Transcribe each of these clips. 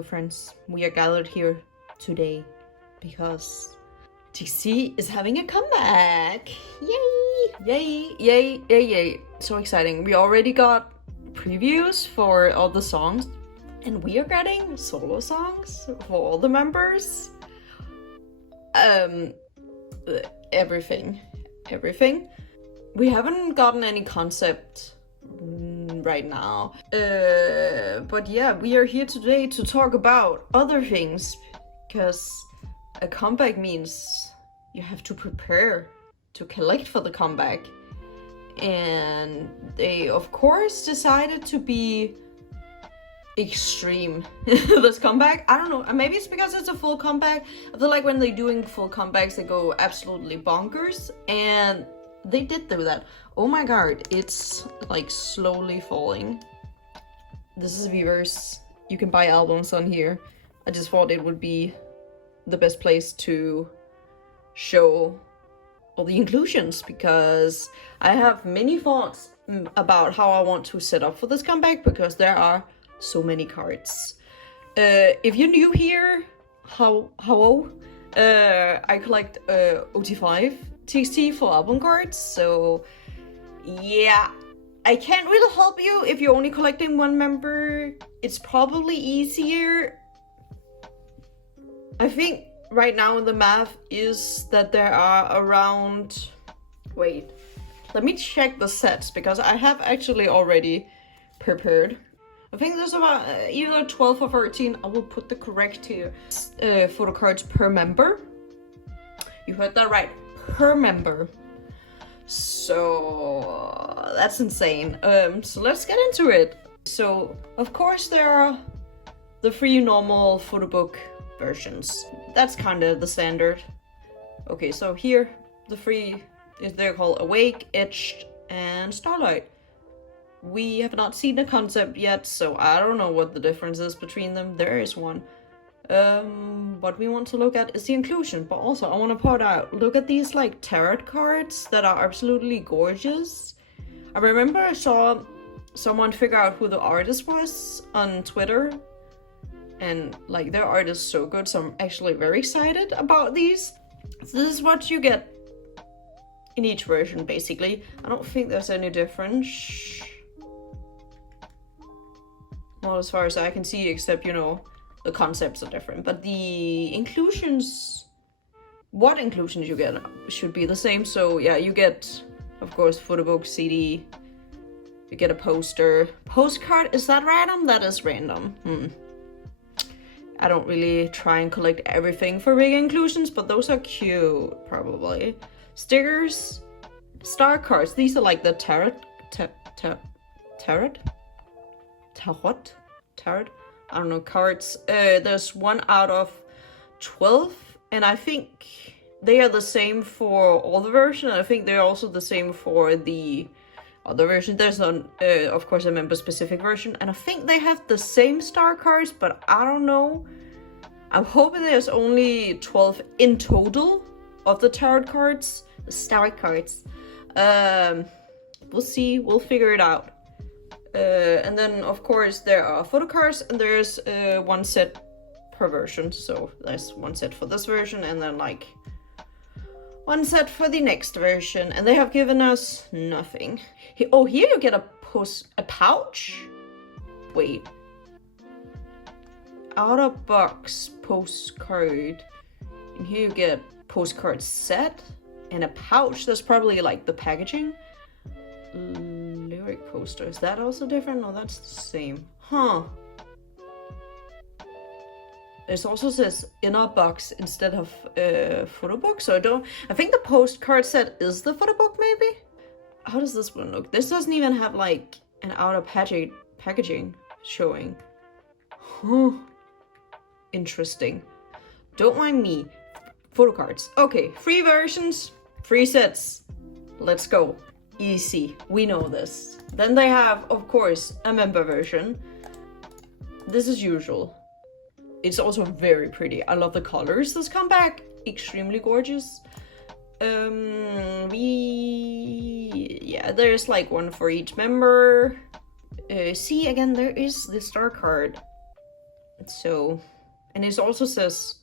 Hello friends, we are gathered here today because TXT is having a comeback! Yay! Yay, yay, yay, yay. So exciting. We already got previews for all the songs and we are getting solo songs for all the members. Everything. We haven't gotten any concept right now. But yeah, we are here today to talk about other things because a comeback means you have to prepare to collect for the comeback. And they, of course, decided to be extreme this comeback. I don't know, maybe it's because it's a full comeback. I feel like when they're doing full comebacks, they go absolutely bonkers, and they did do that. Oh my god, it's like slowly falling. This is Weverse. You can buy albums on here. I just thought it would be the best place to show all the inclusions because I have many thoughts about how I want to set up for this comeback because there are so many cards. If you're new here, hello. I collect OT5 TXT for album cards, so yeah, I can't really help you if you're only collecting one member. It's probably easier. I think right now the math is that there are around... Wait, let me check the sets because I have actually already prepared. I think there's about either 12 or 13. I will put the correct here. Photo cards per member. You heard that right. Per member. So that's insane. So let's get into it. So of course there are the three normal photo book versions. That's kind of the standard. Okay, so here the three they're called Awake, Etched, and Starlight. We have not seen the concept yet, so I don't know what the difference is between them. There is one. What we want to look at is the inclusion, but also I want to point out, look at these like tarot cards that are absolutely gorgeous. I remember I saw someone figure out who the artist was on Twitter, and like their art is so good, so I'm actually very excited about these. So this is what you get in each version, basically. I don't think there's any difference. Not as far as I can see, except, you know, the concepts are different. But the inclusions, what inclusions you get should be the same. So yeah, you get, of course, photo book, CD, you get a poster. Postcard, is that random? That is random. I don't really try and collect everything for big inclusions, but those are cute, probably. Stickers, star cards. These are like the tarot? I don't know, cards. There's 1 out of 12, and I think they are the same for all the versions. I think they're also the same for the other version. There's of course a member specific version, and I think they have the same star cards, but I don't know. I'm hoping there's only 12 in total of the tarot cards, the star cards. We'll see, we'll figure it out. And then of course there are photo cards, and there's one set per version. So there's one set for this version and then like one set for the next version, and they have given us nothing. Oh, here you get a pouch. Wait, out of box postcard, and here you get postcard set and a pouch. That's probably like the packaging. Lyric poster, is that also different? No, that's the same. Huh. It also says inner box instead of photo book, so I think the postcard set is the photo book, maybe? How does this one look? This doesn't even have like an outer packaging showing. Huh. Interesting. Don't mind me. Photo cards. Okay, 3 versions, 3 sets. Let's go. Easy, we know this. Then they have, of course, a member version. This is usual. It's also very pretty. I love the colors this comeback. Extremely gorgeous. Yeah, there's like one for each member. See, again, there is the star card. So, and it also says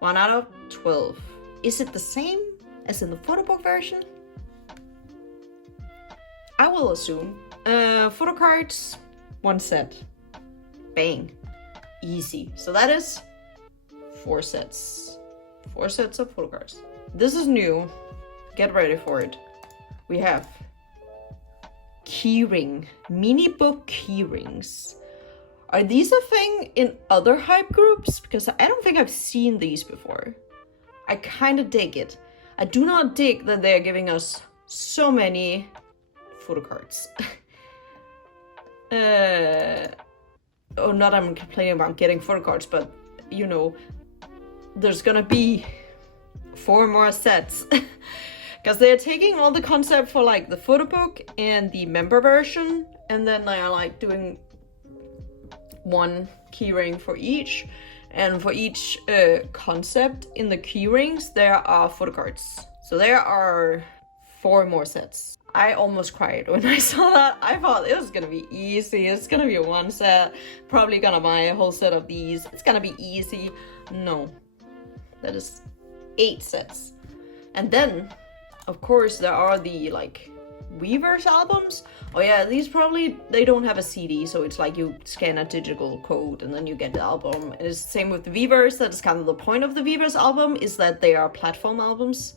1 out of 12. Is it the same as in the photo book version? I will assume. Photo cards, 1 set. Bang. Easy. So that is 4 sets. 4 sets of photo cards. This is new. Get ready for it. We have keyring. Mini book keyrings. Are these a thing in other hype groups? Because I don't think I've seen these before. I kind of dig it. I do not dig that they're giving us so many photo cards. Oh, not I'm complaining about getting photo cards, but you know, there's gonna be 4 more sets. Because they're taking all the concept for like the photo book and the member version, and then they are like doing 1 keyring for each. And for each concept in the keyrings, there are photo cards. So there are 4 more sets. I almost cried when I saw that. I thought it was gonna be easy. It's gonna be 1 set. Probably gonna buy a whole set of these. It's gonna be easy. No, that is 8 sets. And then, of course, there are the like Weavers albums. Oh yeah, these probably, they don't have a CD, so it's like you scan a digital code and then you get the album. And it's the same with the Weavers. That is kind of the point of the Weavers album, is that they are platform albums.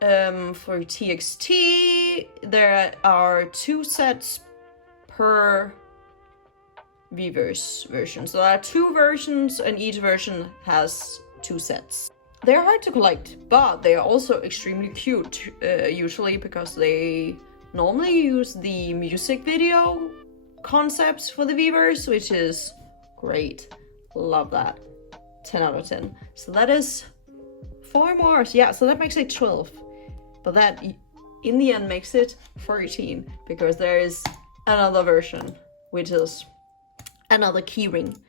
For TXT, there are 2 sets per Weavers version. So there are 2 versions and each version has 2 sets. They're hard to collect, but they are also extremely cute, usually because they normally use the music video concepts for the Weavers, which is great. Love that. 10 out of 10. So that is 4 more. Yeah, so that makes it 12. But that, in the end, makes it 13, because there is another version, which is another keyring.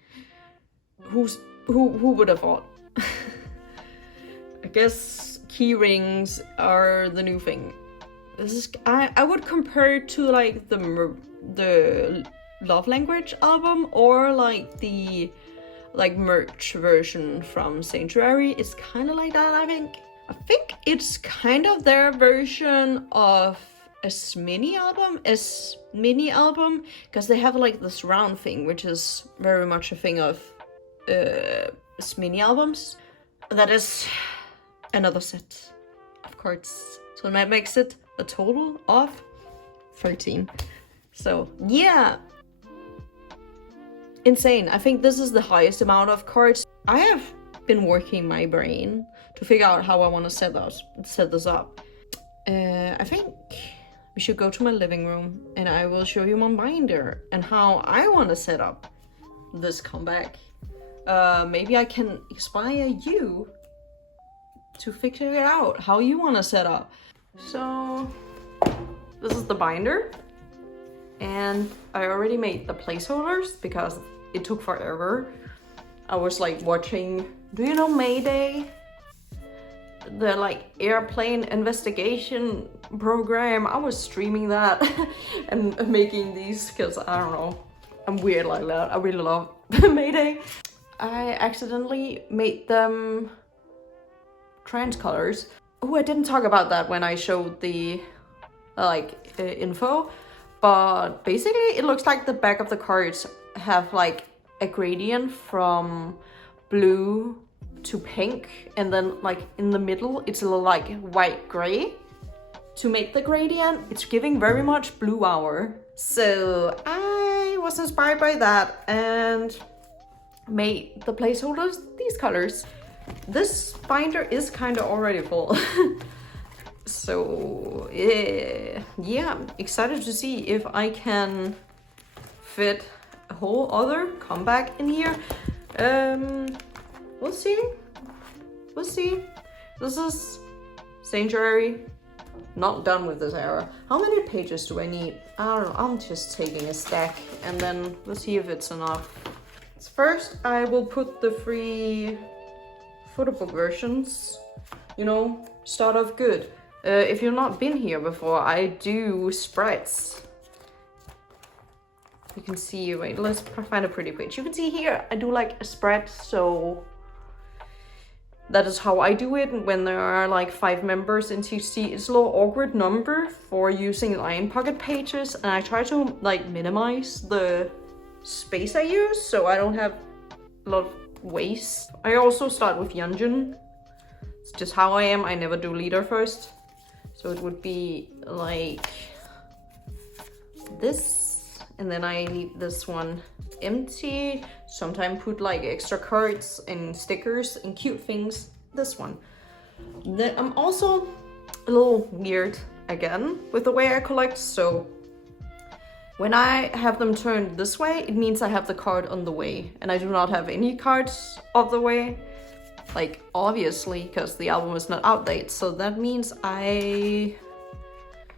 Who would have thought? I guess keyrings are the new thing. This is, I would compare it to like the Love Language album, or like the merch version from Sanctuary. It's kind of like that, I think. I think it's kind of their version of a mini album, because they have like this round thing, which is very much a thing of mini albums. That is another set of cards. So that makes it a total of 13. So yeah, insane. I think this is the highest amount of cards. I have been working my brain to figure out how I want to set this up. I think we should go to my living room and I will show you my binder and how I want to set up this comeback. Maybe I can inspire you to figure it out how you want to set up. So this is the binder, and I already made the placeholders because it took forever. I was like watching, do you know Mayday? The like airplane investigation program. I was streaming that and making these because I don't know, I'm weird like that. I really love Mayday. I accidentally made them trans colors. Oh, I didn't talk about that when I showed the info, but basically it looks like the back of the cards have like a gradient from blue to pink, and then like in the middle it's a little like white gray. To make the gradient, it's giving very much Blue Hour. So I was inspired by that and made the placeholders these colors. This binder is kind of already full. So yeah, excited to see if I can fit a whole other comeback in here. We'll see. This is Sanctuary. Not done with this era. How many pages do I need? I don't know. I'm just taking a stack and then we'll see if it's enough. First, I will put the free photo book versions. You know, start off good. If you've not been here before, I do spreads You can see, wait, let's find a pretty page. You can see here, I do like a spread, so that is how I do it when there are like 5 members in TXT. It's a little awkward number for using line pocket pages, and I try to like minimize the space I use so I don't have a lot of waste. I also start with Yeonjun. It's just how I am. I never do leader first. So it would be like this. And then I leave this one empty. Sometimes put like extra cards and stickers and cute things. This one. Then I'm also a little weird again with the way I collect. So when I have them turned this way, it means I have the card on the way. And I do not have any cards of the way. Like obviously, because the album is not out date. So that means I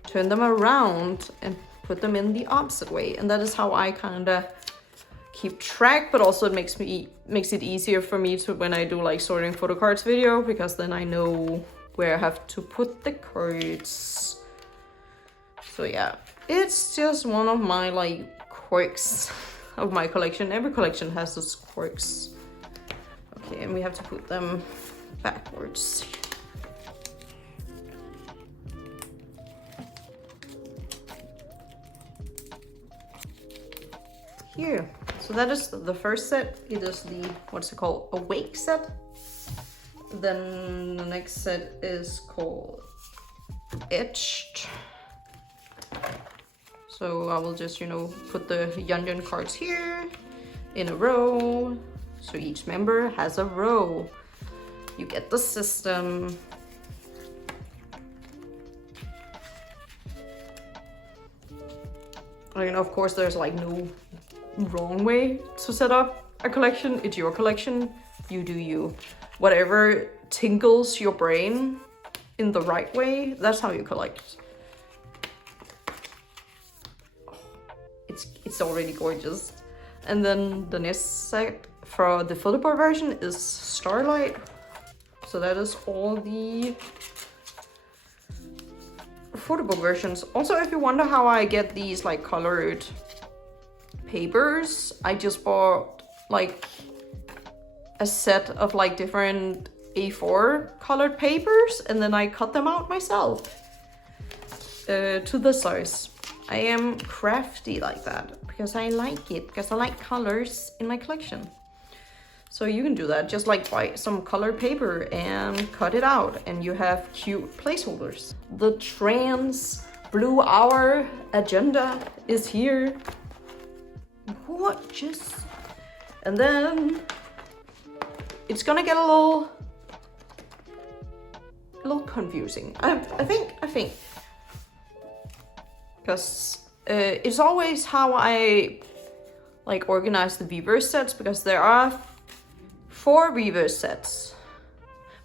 turn them around and put them in the opposite way, and that is how I kind of keep track, but also it makes it easier for me to when I do like sorting photo cards video, because then I know where I have to put the cards. So yeah, it's just one of my like quirks of my collection. Every collection has its quirks. Okay, and we have to put them backwards. Here. So that is the first set. It is the, what's it called? Awake set. Then the next set is called Etched. So I will just, you know, put the Yeonjun cards here in a row. So each member has a row. You get the system. And of course there's like no wrong way to set up a collection. It's your collection, you do you. Whatever tinkles your brain in the right way, that's how you collect. It's already gorgeous. And then the next set for the photo book version is Starlight. So that is all the photo book versions. Also, if you wonder how I get these like colored papers, I just bought like a set of like different A4 colored papers, and then I cut them out myself to this size. I am crafty like that because I like it, because I like colors in my collection. So you can do that, just like buy some colored paper and cut it out, and you have cute placeholders. The trans blue hour agenda is here. What just? And then it's gonna get a little confusing. I think because it's always how I like organize the reverse sets, because there are 4 reverse sets,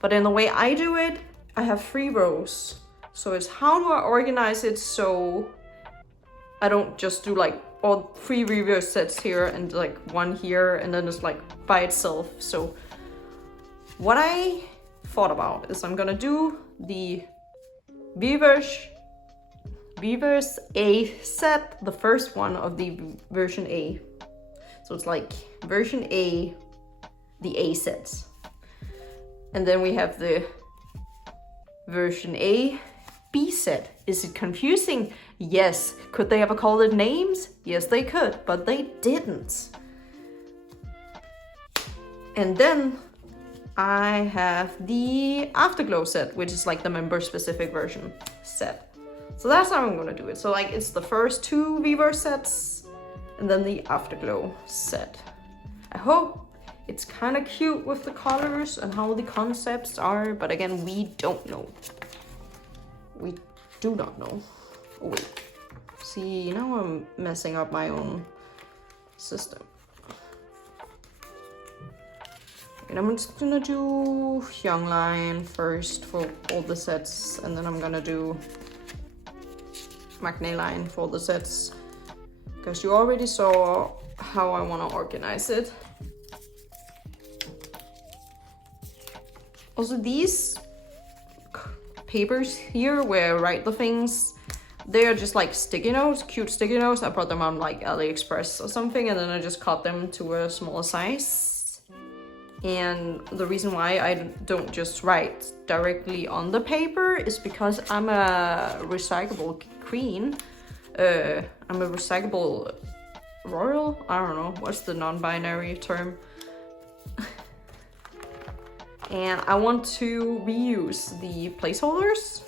but in the way I do it, I have 3 rows. So it's how do I organize it so I don't just do like all 3 reverse sets here and like 1 here, and then it's like by itself. So what I thought about is I'm gonna do the reverse A set, the first one of the version A. So it's like version A, the A sets. And then we have the version A B set. Is it confusing? Yes. Could they ever call it names? Yes, they could, but they didn't. And then I have the Afterglow set, which is like the member-specific version set. So that's how I'm gonna do it. So like it's the first 2 reverse sets and then the Afterglow set. I hope it's kind of cute with the colors and how the concepts are, but again, we don't know. We do not know. Oh wait, see, now I'm messing up my own system. And I'm just gonna do Young Line first for all the sets, and then I'm gonna do Magne Line for the sets, because you already saw how I want to organize it. Also, these papers here where I write the things, They are just like sticky notes, cute sticky notes. I bought them on like AliExpress or something, and then I just cut them to a smaller size. And the reason why I don't just write directly on the paper is because I'm a recyclable queen. I'm a recyclable royal? I don't know, what's the non-binary term? And I want to reuse the placeholders.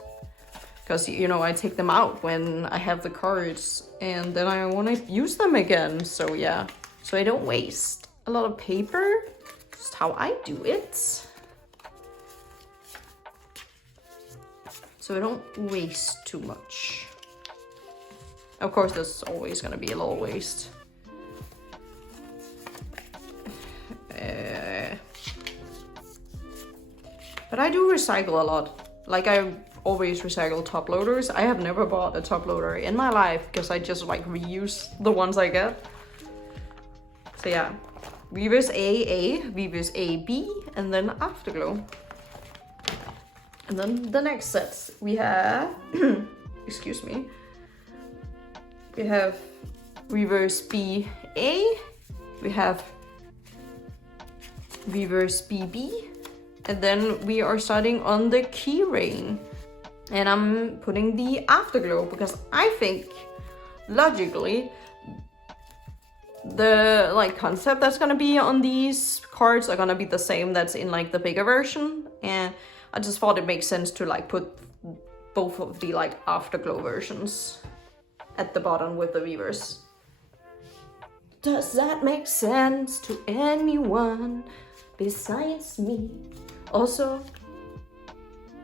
Because, you know, I take them out when I have the cards and then I want to use them again. So yeah, so I don't waste a lot of paper. Just how I do it. So I don't waste too much. Of course, there's always going to be a little waste. But I do recycle a lot. Like I always recycle top loaders. I have never bought a top loader in my life because I just like reuse the ones I get. So yeah, Weavers AA, Weavers AB, and then Afterglow. And then the next sets we have, excuse me, we have Weavers BA, we have Weavers BB, and then we are starting on the keyring. And I'm putting the Afterglow because I think logically the like concept that's gonna be on these cards are gonna be the same that's in like the bigger version, and I just thought it makes sense to like put both of the like Afterglow versions at the bottom with the weavers. Does that make sense to anyone besides me? Also,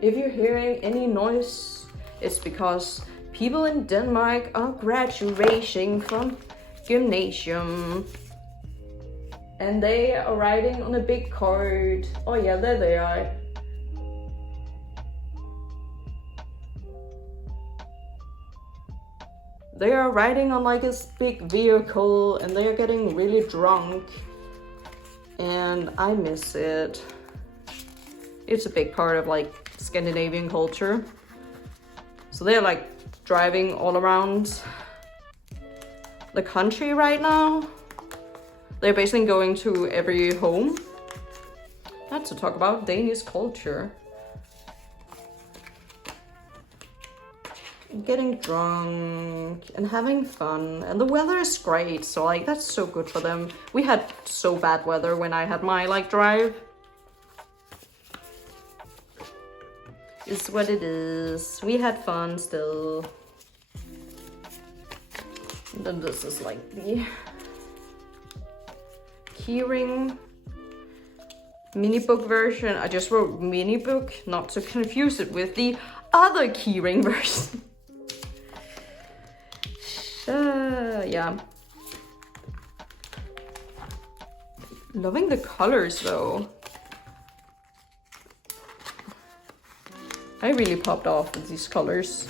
if you're hearing any noise, it's because people in Denmark are graduating from gymnasium. And they are writing on a big card. Oh yeah, there they are. They are riding on like this big vehicle and they are getting really drunk. And I miss it. It's a big part of like Scandinavian culture. So they're like driving all around the country right now. They're basically going to every home. Not to talk about Danish culture. Getting drunk and having fun, and the weather is great, so like that's so good for them. We had so bad weather when I had my like drive. It's what it is. We had fun still. And then this is like the keyring mini book version. I just wrote mini book not to confuse it with the other keyring version. Yeah. Loving the colors though. I really popped off with these colors.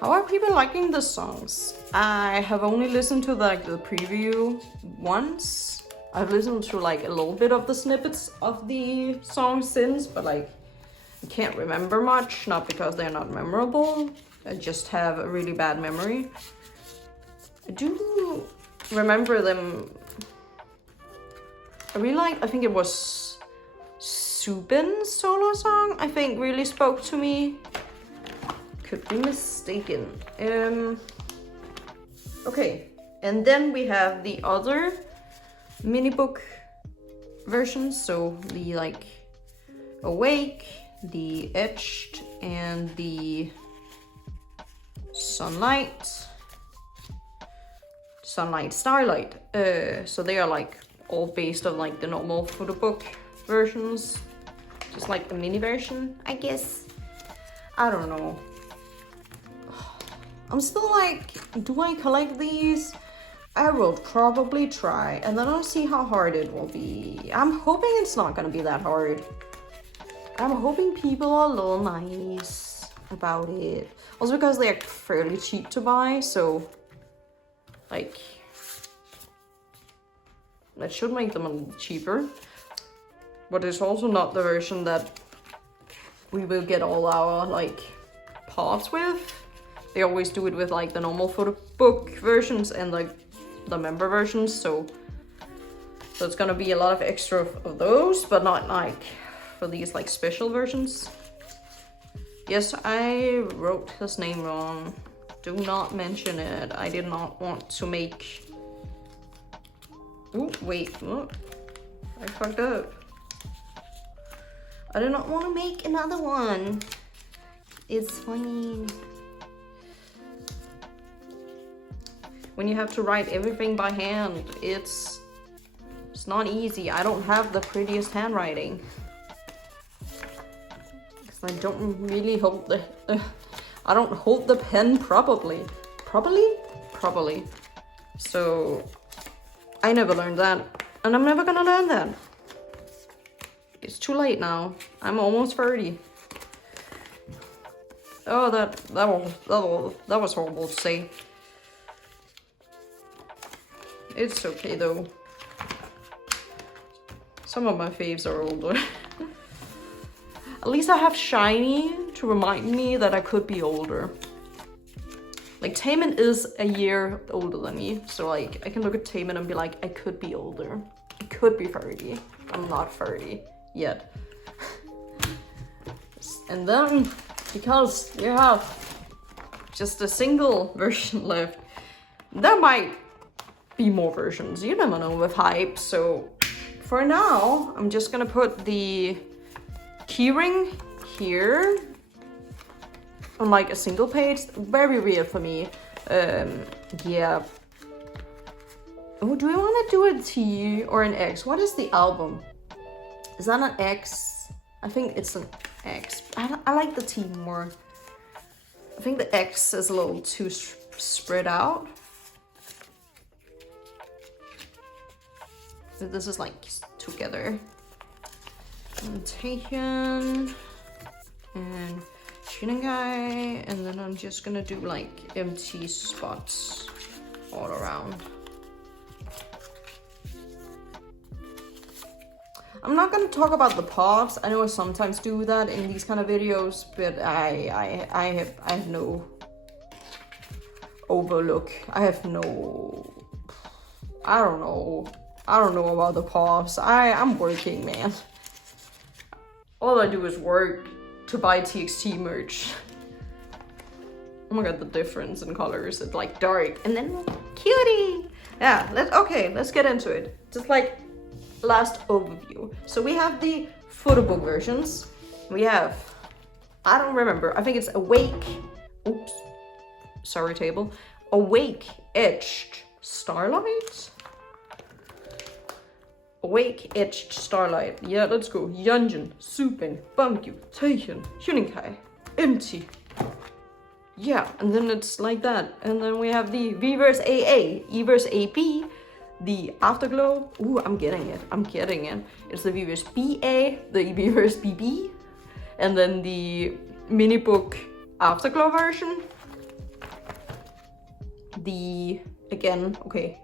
How are people liking the songs? I have only listened to like the preview once. I've listened to like a little bit of the snippets of the songs since, but like I can't remember much, not because they're not memorable. I just have a really bad memory. I do remember them. I really like, I think it was Subin's solo song, I think really spoke to me. Could be mistaken. Okay, and then we have the other mini book versions, so the like Awake, the Etched, and the Sunlight, Starlight. So they are like all based on like the normal photo book versions, just like the mini version, I guess. I don't know. I'm still like, do I collect these? I will probably try, and then I'll see how hard it will be. I'm hoping it's not gonna be that hard. I'm hoping people are a little nice about it. Also because they're fairly cheap to buy, so like That should make them a little cheaper. But it's also not the version that we will get all our like pops with. They always do it with like the normal photo book versions and like the member versions, so it's gonna be a lot of extra of those, but not like for these like special versions. Yes, I wrote his name wrong. Do not mention it. I did not want to make... Oh, wait, look. I fucked up. I did not want to make another one. It's fine. When you have to write everything by hand, it's not easy. I don't have the prettiest handwriting. Because I don't really hold the... I don't hold the pen properly. Properly. So, I never learned that. And I'm never gonna learn that. It's too late now. I'm almost 30. Oh, that was horrible to say. It's okay though. Some of my faves are older. At least I have Shiny to remind me that I could be older. Like Taemin is a year older than me, so like I can look at Taemin and be like, I could be older. I could be 30. I'm not 30 yet. And then, because you have just a single version left, there might be more versions. You never know with hype. So for now, I'm just gonna put the keyring here on like a single page. Very weird for me. Yeah. Oh, do we want to do a T or an X? What is the album? Is that an X? I think it's an X. I like the T more. I think the X is a little too spread out. This is like together. And Taehyun and Shinangai, and then I'm just gonna do like empty spots all around. I'm not gonna talk about the pops. I know I sometimes do that in these kind of videos, but I have no overlook. I have no, I don't know about the pops. I'm working, man. All I do is work to buy TXT merch. Oh my god, the difference in colors. It's like dark and then cutie. Yeah, let's get into it. Just like last overview. So we have the photo book versions. We have, I don't remember, I think it's Awake. Oops, sorry table. Awake Etched Starlight. Awake Etched Starlight. Yeah, let's go. Yeonjun, Soopin, Bangyu, Taehyun, Hyunjin, Empty. Yeah, and then it's like that. And then we have the Vverse AA, Everse AP, the Afterglow. Ooh, I'm getting it. It's the Vverse BA, the Vverse BB, and then the mini book Afterglow version. The, again, okay.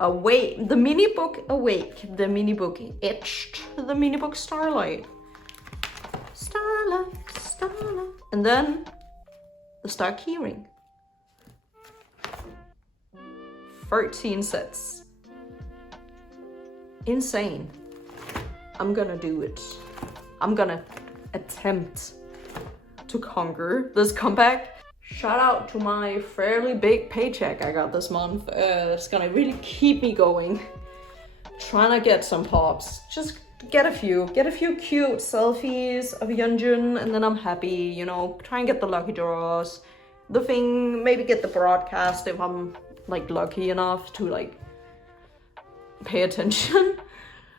Awake, the mini book Awake, the mini book Etched, the mini book Starlight. Starlight. And then the Star Keyring. 13 sets. Insane. I'm gonna do it. I'm gonna attempt to conquer this comeback. Shout out to my fairly big paycheck I got this month. It's gonna really keep me going. Trying to get some pops. Just get a few cute selfies of Yeonjun, and then I'm happy, you know. Try and get the lucky draws. The thing, maybe get the broadcast if I'm like lucky enough to like pay attention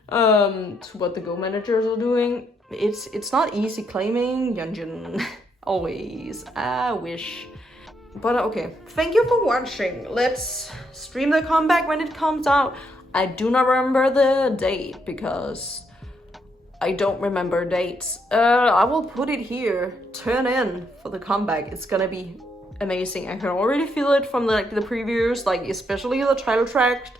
to what the Go managers are doing. It's not easy claiming Yeonjun. Always. I wish. But okay. Thank you for watching. Let's stream the comeback when it comes out. I do not remember the date because I don't remember dates. I will put it here. Turn in for the comeback. It's gonna be amazing. I can already feel it from the previews, like especially the title track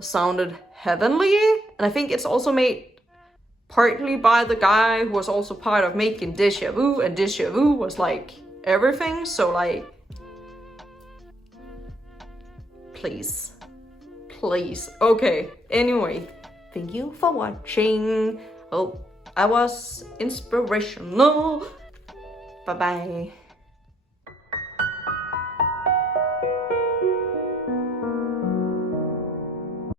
sounded heavenly. And I think it's also made partly by the guy who was also part of making Déjà Vu, and Déjà Vu was like everything, so like, please. Okay, anyway, thank you for watching. Hope I was inspirational. Bye bye.